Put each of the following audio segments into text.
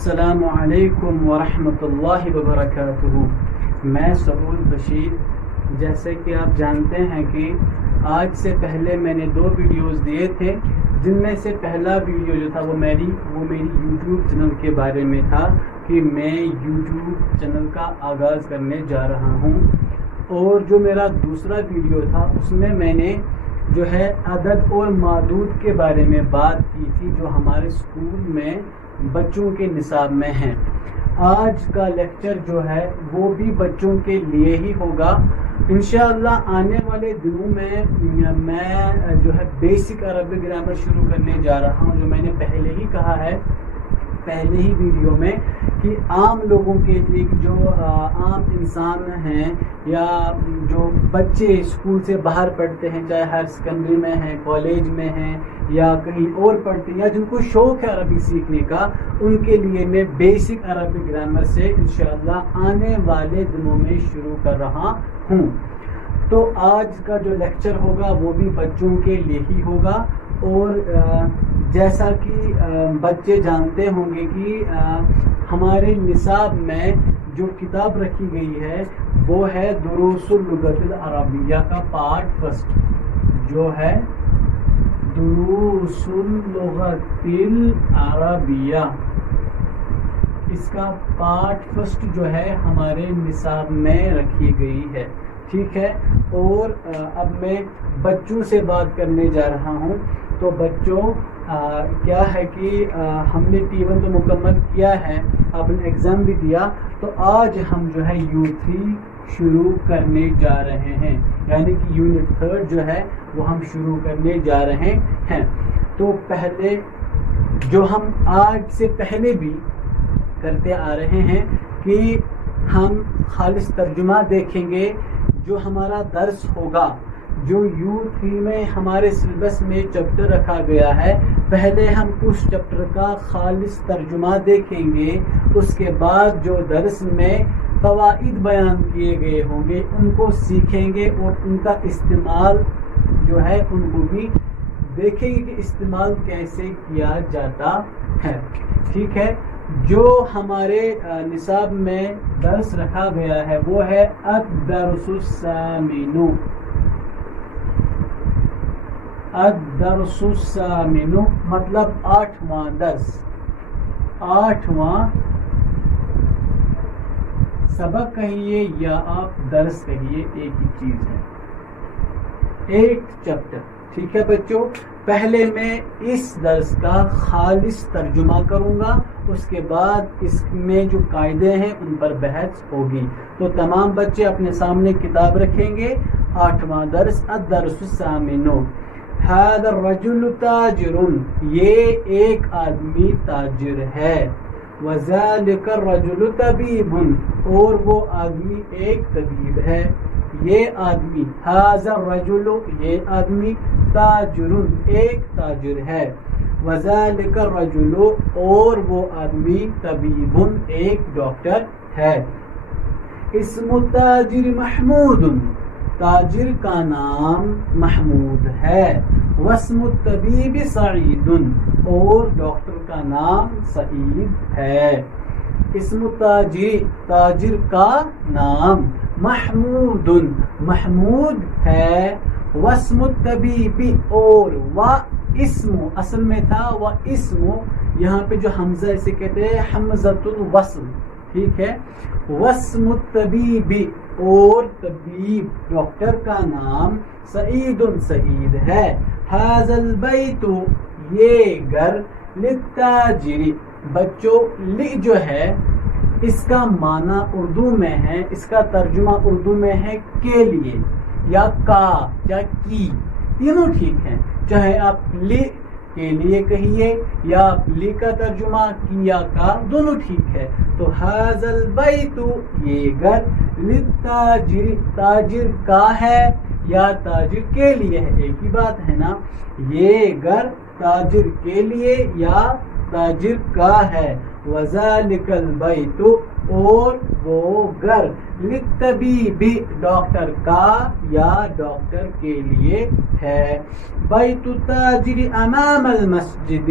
السلام علیکم ورحمۃ اللہ وبرکاتہ۔ میں سعود بشیر، جیسے کہ آپ جانتے ہیں کہ آج سے پہلے میں نے 2 ویڈیوز دیے تھے، جن میں سے پہلا ویڈیو جو تھا وہ میری یوٹیوب چینل کے بارے میں تھا کہ میں یوٹیوب چینل کا آغاز کرنے جا رہا ہوں، اور جو میرا دوسرا ویڈیو تھا اس میں میں نے جو ہے عدد اور معدود کے بارے میں بات کی تھی، جو ہمارے اسکول میں بچوں کے نصاب میں ہیں۔ آج کا لیکچر جو ہے وہ بھی بچوں کے لیے ہی ہوگا انشاءاللہ۔ آنے والے دنوں میں جو ہے بیسک عربک گرامر شروع کرنے جا رہا ہوں، جو میں نے پہلے ہی کہا ہے پہلے ہی ویڈیو میں کہ عام لوگوں کے لیے، جو عام انسان ہیں یا جو بچے اسکول سے باہر پڑھتے ہیں، چاہے ہائر سیکنڈری میں ہیں، کالج میں ہیں یا کہیں اور پڑھتے ہیں، یا جن کو شوق ہے عربی سیکھنے کا، ان کے لیے میں بیسک عربک گرامر سے انشاءاللہ آنے والے دنوں میں شروع کر رہا ہوں۔ تو آج کا جو لیکچر ہوگا وہ بھی بچوں کے لیے ہی ہوگا، اور جیسا کہ بچے جانتے ہوں گے کہ ہمارے نصاب میں جو کتاب رکھی گئی ہے وہ ہے دروس اللغت العربیہ کا پارٹ فرسٹ، جو ہے دروس اللغت العربیہ۔ اس کا پارٹ فرسٹ جو ہے ہمارے نصاب میں رکھی گئی ہے، ٹھیک ہے۔ اور اب میں بچوں سے بات کرنے جا رہا ہوں۔ تو بچوں کیا ہے کہ ہم نے T1 تو مکمل کیا ہے، اب ایگزام بھی دیا، تو آج ہم جو ہے U3 شروع کرنے جا رہے ہیں، یعنی کہ یونٹ 3 جو ہے وہ ہم شروع کرنے جا رہے ہیں۔ تو پہلے جو ہم آج سے پہلے بھی کرتے آ رہے ہیں کہ ہم خالص ترجمہ دیکھیں گے، جو ہمارا درس ہوگا، جو U3 میں ہمارے سلیبس میں چیپٹر رکھا گیا ہے، پہلے ہم اس چیپٹر کا خالص ترجمہ دیکھیں گے، اس کے بعد جو درس میں قواعد بیان کیے گئے ہوں گے ان کو سیکھیں گے، اور ان کا استعمال جو ہے ان کو بھی دیکھیں گے کہ استعمال کیسے کیا جاتا ہے، ٹھیک ہے۔ جو ہمارے نصاب میں درس رکھا گیا ہے وہ ہے الدرس الثامن۔ الدرس الثامن مطلب 8واں درس، 8واں سبق کہیے یا آپ درس کہیے، ایک ہی چیز ہے، ایک چیپٹر، ٹھیک ہے بچوں۔ پہلے میں اس درس کا خالص ترجمہ کروں گا، اس کے بعد اس میں جو قاعدے ہیں ان پر بحث ہوگی۔ تو تمام بچے اپنے سامنے کتاب رکھیں گے۔ 8واں درس الدرس الثامن۔ هذا الرجل تاجر، یہ ایک آدمی تاجر ہے۔ وذلك الرجل طبیب، اور وہ آدمی ایک طبیب ہے۔ یہ آدمی هذا الرجل، یہ آدمی تاجر، ایک تاجر ہے۔ وذلك الرجل، اور وہ آدمی طبیب، ایک ڈاکٹر ہے۔ اسم التاجر محمود، تاجر کا نام محمود ہے۔ واسم الطبیب سعید، اور ڈاکٹر کا نام سعید ہے۔ اسم التاجر، تاجر کا نام محمود، محمود ہے۔ واسم الطبیب، اور اسم اصل میں تھا اسم، یہاں پہ جو حمزہ اسے کہتے ہیں حمزۃ الوصل، ٹھیک ہے۔ واسم الطبیب، اور طبیب ڈاکٹر کا نام سعید، سعید ہے۔ ھذا البیت، یہ گھر، للتاجر، بچوں لی جو ہے اس کا معنی اردو میں ہے، اس کا ترجمہ اردو میں ہے کے لیے، یا کا یا کی، تینوں ٹھیک ہیں، چاہے آپ لی کے لیے کہیے یا آپ لی کا ترجمہ کیا کا، دونوں ٹھیک ہے۔ تو ھذا البیت، یہ گھر، للتاجر، تاجر کا ہے یا تاجر کے لیے ہے، ایک ہی بات ہے نا، یہ گھر تاجر کے لیے یا تاجر کا ہے۔ وذالک البیت، اور وہ گھر، للطبیب، ڈاکٹر کا یا ڈاکٹر کے لیے ہے۔ بیت التاجر امام المسجد،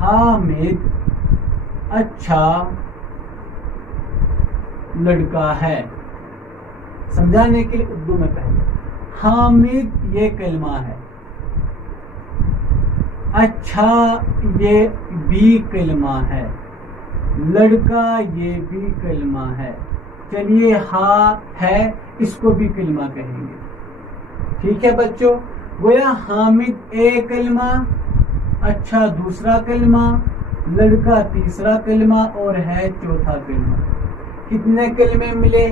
حامد اچھا لڑکا ہے. سمجھانے کے لیے اردو میں پہلے حامد یہ کلمہ ہے، اچھا یہ بھی کلمہ ہے، لڑکا یہ بھی کلمہ ہے. چلیے ہاں ہے اس کو بھی کلمہ کہیں گے. ٹھیک ہے بچوں، گویا حامد ایک کلمہ، اچھا دوسرا کلمہ، لڑکا تیسرا کلمہ اور ہے چوتھا کلمہ. کتنے کلمے ملے؟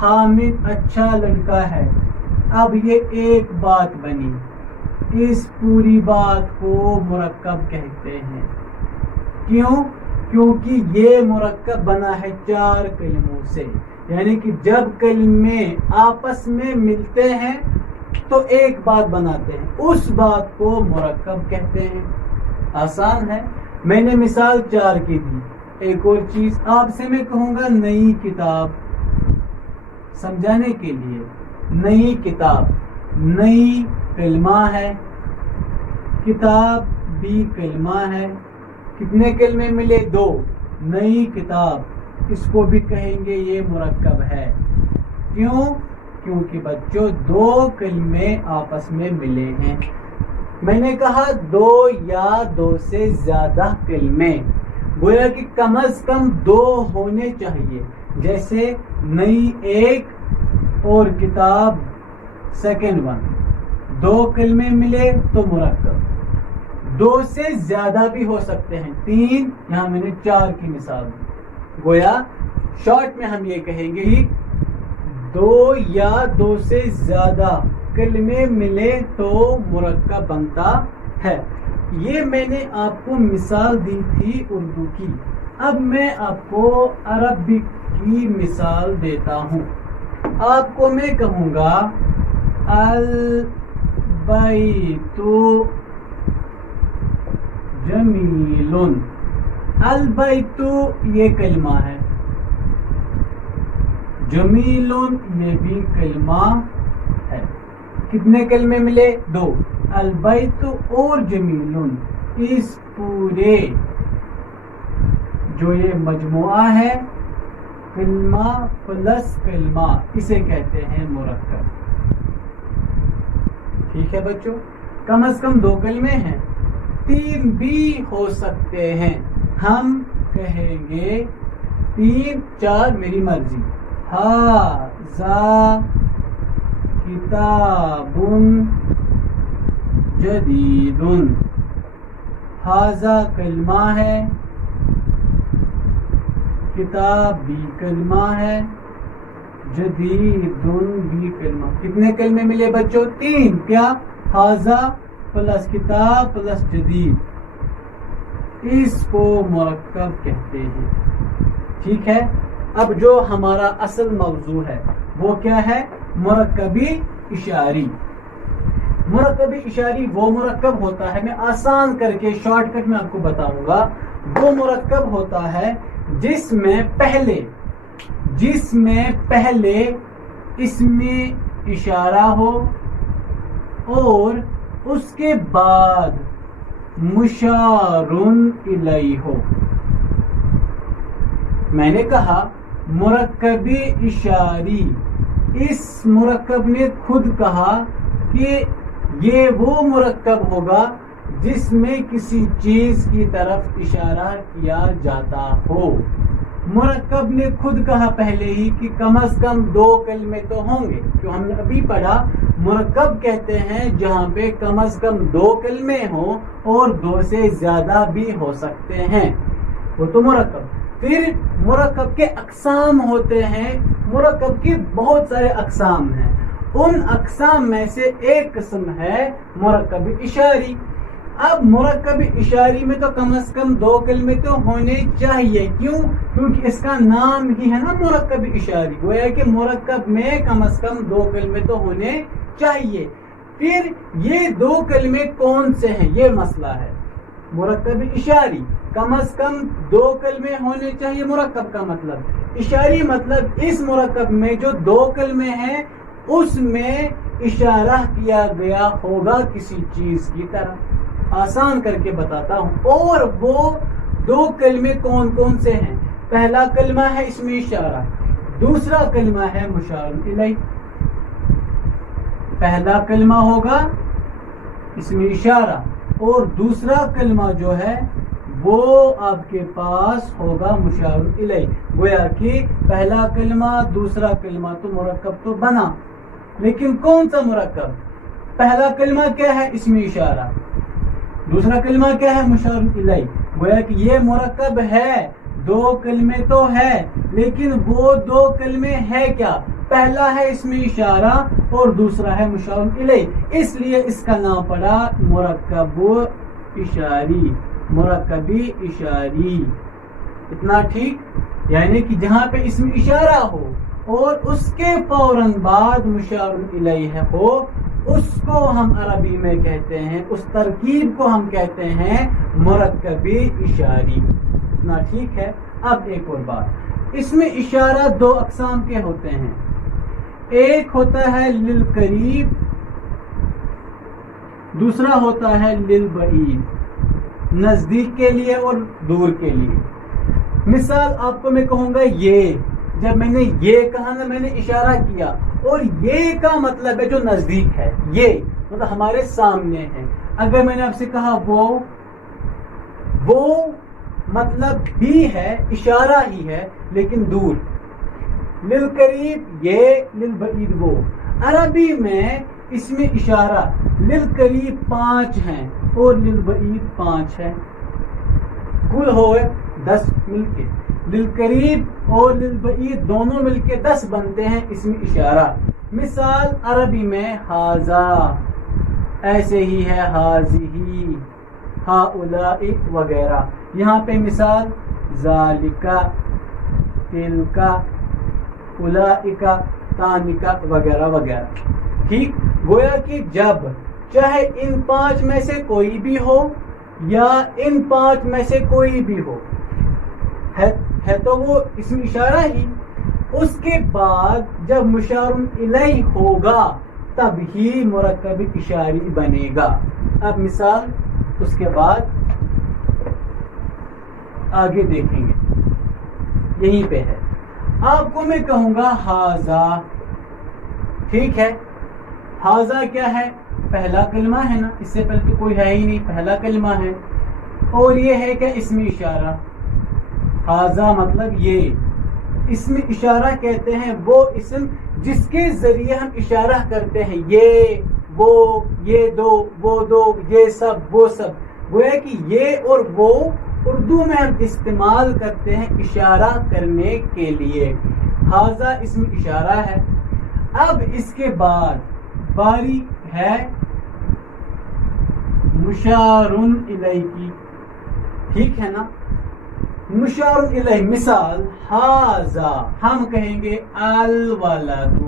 حامد اچھا لڑکا ہے. اب یہ ایک بات بنی، اس پوری بات کو مرکب کہتے ہیں. کیوں؟ کیونکہ یہ مرکب بنا ہے 4 کلموں سے، یعنی کہ جب کلمے آپس میں ملتے ہیں تو ایک بات بناتے ہیں، اس بات کو مرکب کہتے ہیں. آسان ہے، میں نے مثال 4 کی دی. ایک اور چیز آپ سے میں کہوں گا، نئی کتاب، سمجھانے کے لیے نئی کتاب، نئی کلمہ ہے، کتاب بھی کلمہ ہے. کتنے کلمے ملے؟ 2. نئی کتاب، اس کو بھی کہیں گے یہ مرکب ہے. کیوں؟ کیونکہ بچوں 2 کلمے آپس میں ملے ہیں. میں نے کہا 2 یا 2 سے زیادہ کلمے، گویا کہ کم از کم 2 ہونے چاہیے. جیسے نئی 1 اور کتاب سیکنڈ 1، 2 کلمے ملے تو مرکب. 2 سے زیادہ بھی ہو سکتے ہیں، 3، یہاں میں نے 4 کی مثال دی. گویا شارٹ میں ہم یہ کہیں گے 2 یا 2 سے زیادہ کلمے ملے تو مرکب بنتا ہے. یہ میں نے آپ کو مثال دی تھی اردو کی. اب میں آپ کو عربک کی مثال دیتا ہوں. آپ کو میں کہوں گا البیت جمیل. البیت یہ کلمہ ہے، جمیل یہ بھی کلمہ ہے. کتنے کلمے ملے؟ 2. البیت اور جمیل، اس پورے جو یہ مجموعہ ہے کلمہ پلس کلمہ، اسے کہتے ہیں مرکب. ٹھیک ہے بچوں، کم از کم 2 کلمے ہیں، 3 بھی ہو سکتے ہیں. ہم کہیں گے 3 4 میری مرضی. ھذا کتاب جدید. ھذا کلمہ ہے، کتاب بھی کلمہ ہے، جدید بھی کلمہ. کتنے کلمے ملے بچوں؟ 3. کیا؟ ھذا پلس کتاب پلس جدید، اس کو مرکب کہتے ہیں. ٹھیک ہے، اب جو ہمارا اصل موضوع ہے وہ کیا ہے؟ مرکبی اشاری. مرکبی اشاری وہ مرکب ہوتا ہے، میں آسان کر کے شارٹ کٹ میں آپ کو بتاؤں گا. وہ مرکب ہوتا ہے جس میں پہلے اسم اشارہ ہو اور اس کے بعد مشار الیہ ہو. میں نے کہا مرکبی اشاری، اس مرکب نے خود کہا کہ یہ وہ مرکب ہوگا جس میں کسی چیز کی طرف اشارہ کیا جاتا ہو. مرکب نے خود کہا پہلے ہی کہ کم از کم 2 کلمے تو ہوں گے. جو ہم نے ابھی پڑھا، مرکب کہتے ہیں جہاں پہ کم از کم 2 کلمے ہوں اور 2 سے زیادہ بھی ہو سکتے ہیں، وہ تو مرکب. پھر مرکب کے اقسام ہوتے ہیں. مرکب کے بہت سارے اقسام ہیں، ان اقسام میں سے ایک قسم ہے مرکب اشاری. اب مرکب اشاری میں تو کم از کم 2 کلمے تو ہونے چاہیے. کیوں؟ کیونکہ اس کا نام ہی ہے نا مرکب اشاری. گویا کہ مرکب میں کم از کم 2 کلمے تو ہونے چاہیے. پھر یہ 2 کلمے کون سے ہیں، یہ مسئلہ ہے. مرکب اشاری کم از کم 2 کلمے ہونے چاہیے. مرکب کا مطلب اشاری، مطلب اس مرکب میں جو 2 کلمے ہیں اس میں اشارہ کیا گیا ہوگا کسی چیز کی طرف. آسان کر کے بتاتا ہوں. اور وہ دو کلمے کون کون سے ہیں؟ پہلا کلمہ ہے اسم اشارہ، دوسرا کلمہ ہے مشار الیہ. پہلا کلمہ ہوگا اسم اشارہ اور دوسرا کلمہ جو ہے وہ آپ کے پاس ہوگا مشار الیہ. گویا کہ پہلا کلمہ دوسرا کلمہ تو مرکب تو بنا، لیکن کون سا مرکب؟ پہلا کلمہ کیا ہے؟ اسم اشارہ. دوسرا کلمہ کیا ہے؟ مشار الیہ. گویا کہ یہ مرکب ہے، دو کلمے تو ہے، لیکن وہ دو کلمے ہے کیا؟ پہلا ہے اسم اشارہ اور دوسرا ہے مشار الیہ. اس لیے اس کا نام پڑا مرکب اشاری، مرکبی اشاری. اتنا ٹھیک؟ یعنی کہ جہاں پہ اسم اشارہ ہو اور اس کے فوراً بعد مشار الیہ ہو، اس کو ہم عربی میں کہتے ہیں، اس ترکیب کو ہم کہتے ہیں مرکبی اشاری. اتنا ٹھیک ہے؟ اب ایک اور بات، اس میں اشارہ دو اقسام کے ہوتے ہیں. ایک ہوتا ہے للقریب، دوسرا ہوتا ہے للبعید، نزدیک کے لیے اور دور کے لیے. مثال آپ کو میں کہوں گا یہ، جب میں نے یہ کہا نا، میں نے اشارہ کیا، اور یہ کا مطلب ہے جو نزدیک ہے، یہ مطلب ہمارے سامنے ہے. اگر میں نے آپ سے کہا وہ مطلب بھی ہے، اشارہ ہی ہے لیکن دور. للقریب یہ، للبعید وہ. عربی میں اس میں اشارہ للقریب 5 ہیں اور للبعید 5 ہے، کل ہوئے 10 مل کے. للقریب اور للبعید دونوں مل کے 10 بنتے ہیں اسم اشارہ. مثال عربی میں ھذا، ایسے ہی ہے ھذہ، ہؤلاء وغیرہ. یہاں پہ مثال ذالک، تلک، اولئک، تانک وغیرہ وغیرہ. ٹھیک؟ گویا کہ جب چاہے ان 5 میں سے کوئی بھی ہو یا ان 5 میں سے کوئی بھی ہو، ہے تو وہ اسم اشارہ ہی. اس کے بعد جب مشار الیہ ہوگا تب ہی مرکب اشاری بنے گا. اب مثال اس کے بعد آگے دیکھیں گے، یہیں پہ ہے. آپ کو میں کہوں گا ھذا، ٹھیک ہے؟ ھذا کیا ہے؟ پہلا کلمہ ہے نا، اس سے پہلے تو کوئی ہے ہی نہیں، پہلا کلمہ ہے. اور یہ ہے کہ اسم اشارہ. ھذا مطلب یہ. اسم اشارہ کہتے ہیں وہ اسم جس کے ذریعے ہم اشارہ کرتے ہیں، یہ وہ، یہ دو، وہ دو، یہ سب، وہ سب. گویا کہ یہ اور وہ اردو میں ہم استعمال کرتے ہیں اشارہ کرنے کے لیے. ھذا اسم اشارہ ہے. اب اس کے بعد باری ہے مشار الیہ کی. ٹھیک ہے نا؟ مشار الیہ. مثال ھذا، ہم کہیں گے الولد.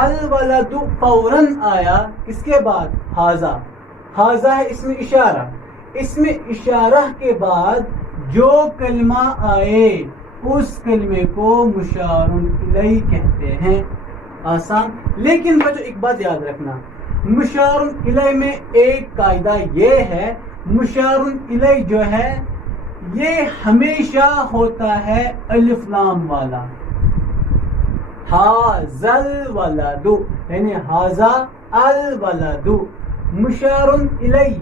الولد فوراً آیا کس کے بعد؟ ھذا. ھذا ہے اسم اشارہ. اسم اشارہ کے بعد جو کلمہ آئے اس کلمے کو مشار الیہ کہتے ہیں. آسان. لیکن بچوں ایک بات یاد رکھنا، مشار الیہ میں ایک قاعدہ یہ ہے، مشار الیہ جو ہے یہ ہمیشہ ہوتا ہے الف لام والا. ھذا الولد، یعنی ھذا الولد. مشار الیہ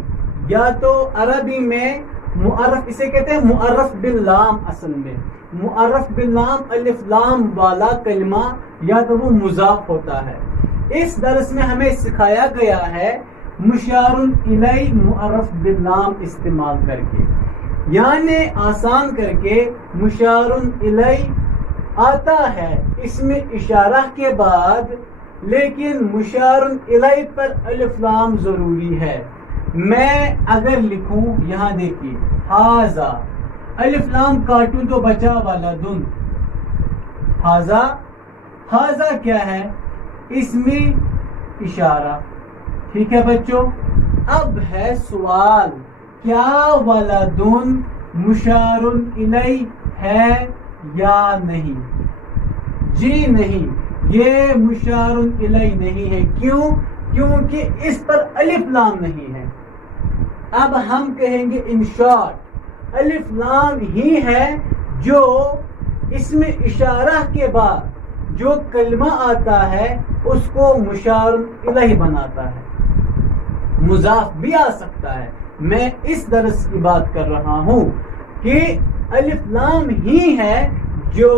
یا تو عربی میں معرف، اسے کہتے ہیں معرف باللام. اصل میں معرف باللام الف لام والا کلمہ یا تو وہ مضاف ہوتا ہے. اس درس میں ہمیں سکھایا گیا ہے مشار الیہ معرف باللام استعمال کر کے، یعنی آسان کر کے مشار الیہ آتا ہے اسم اشارہ کے بعد، لیکن مشار الیہ پر الف لام ضروری ہے. میں اگر لکھوں، یہاں دیکھیے ھذا، الف لام کاٹوں تو بچا ولدن. ھذا، ھذا کیا ہے؟ اسم اشارہ. ٹھیک ہے بچوں؟ اب ہے سوال، کیا ولدن مشار الیہ ہے یا نہیں؟ جی نہیں، یہ مشار الیہ نہیں ہے. کیوں؟ کیونکہ اس پر الف لام نہیں ہے. اب ہم کہیں گے ان شارٹ الف لام ہی ہے جو اسم اشارہ کے بعد جو کلمہ آتا ہے اس کو مشار الیہ بناتا ہے. مضاف بھی آ سکتا ہے. میں اس درس کی بات کر رہا ہوں کہ الف لام ہی ہے جو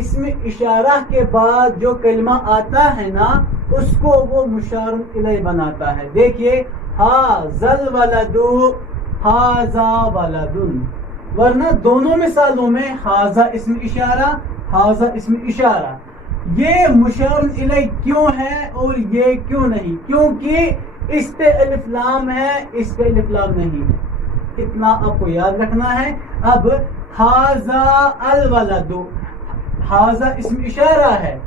اسم اشارہ کے بعد جو کلمہ آتا ہے نا اس کو وہ مشار الیہ بناتا ہے. دیکھیے ھذل ولد ھذا ولد، ورنہ دونوں مثالوں میں ھذا اسم اشارہ ھذا اسم اشارہ. یہ مشار الیہ کیوں ہے اور یہ کیوں نہیں؟ کیونکہ اس پہ الف لام ہے اس پہ الف لام نہیں ہے. اتنا آپ کو یاد رکھنا ہے. اب ھذا الولد، ھذا اسم اشارہ ہے،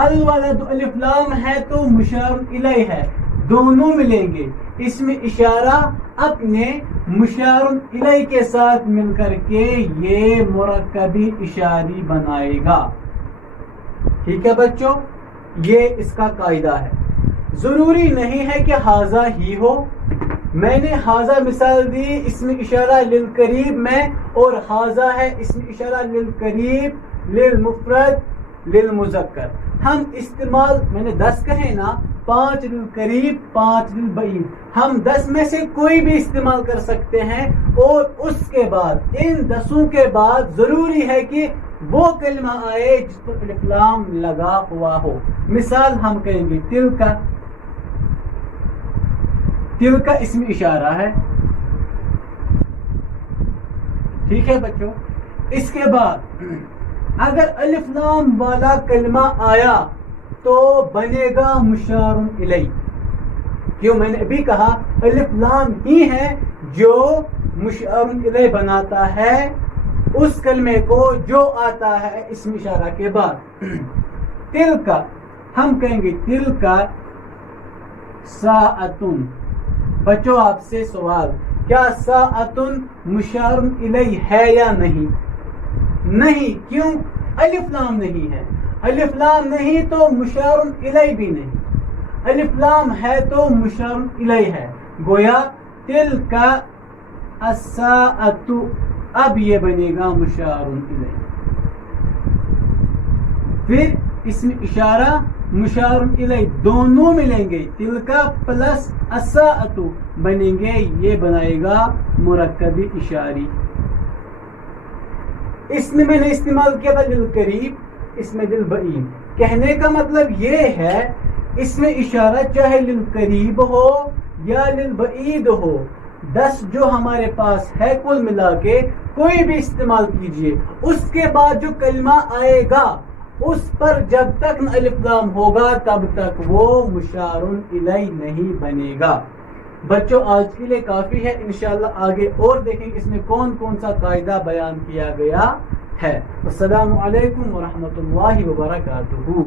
الولد الف لام ہے تو مشار الیہ ہے. دونوں ملیں گے. اسم اشارہ اپنے مشار الیہ کے ساتھ مل کر کے یہ مرکبی اشاری بنائے گا. ٹھیک ہے بچوں، یہ اس کا قاعدہ ہے. ضروری نہیں ہے کہ ھذا ہی ہو. میں نے ھذا مثال دی اسم اشارہ للقریب میں، اور ھذا ہے اسم اشارہ للقریب للمفرد للمذکر. ہم استعمال میں نے 10 کہے نا، 5 للقریب 5 للبعید. ہم 10 میں سے کوئی بھی استعمال کر سکتے ہیں، اور اس کے بعد ان 10 کے بعد ضروری ہے کہ وہ کلمہ آئے جس پر الف لام لگا ہوا ہو. مثال ہم کہیں گے تلکا. تلکا اسم اشارہ ہے. ٹھیک ہے بچوں. اس کے بعد اگر الف لام والا کلمہ آیا تو بنے گا مشار الیہ. کیوں؟ میں نے ابھی کہا الف لام ہی ہے جو مشار الیہ بناتا ہے اس کلمے کو جو آتا ہے اسم اشارہ کے بعد. تلکا ہم کہیں گے تلکا ساعتن. بچوں آپ سے سوال، کیا ساعتن مشار الیہ ہے یا نہیں؟ نہیں. کیوں؟ الف لام نہیں ہے. الف لام نہیں تو مشار الیہ بھی نہیں. الف لام ہے تو مشار الیہ ہے. گویا تلکا الساعۃ، اب یہ بنے گا مشار الیہ. پھر اسم اشارہ مشار الیہ دونوں ملیں گے. تلکا پلس الساعۃ بنیں گے، یہ بنائے گا مرکبی اشاری. اس میں نے استعمال کیا تھا للقریب، اس میں للبعید. کہنے کا مطلب یہ ہے اس میں اشارہ چاہے للقریب ہو یا للبعید ہو، 10 جو ہمارے پاس ہے کل ملا کے کوئی بھی استعمال کیجئے. اس کے بعد جو کلمہ آئے گا اس پر جب تک الف لام ہوگا تب تک وہ مشار الیہ نہیں بنے گا. بچوں آج کے لیے کافی ہے. انشاءاللہ آگے اور دیکھیں اس میں کون کون سا قاعدہ بیان کیا گیا ہے. السلام علیکم ورحمۃ اللہ وبرکاتہ.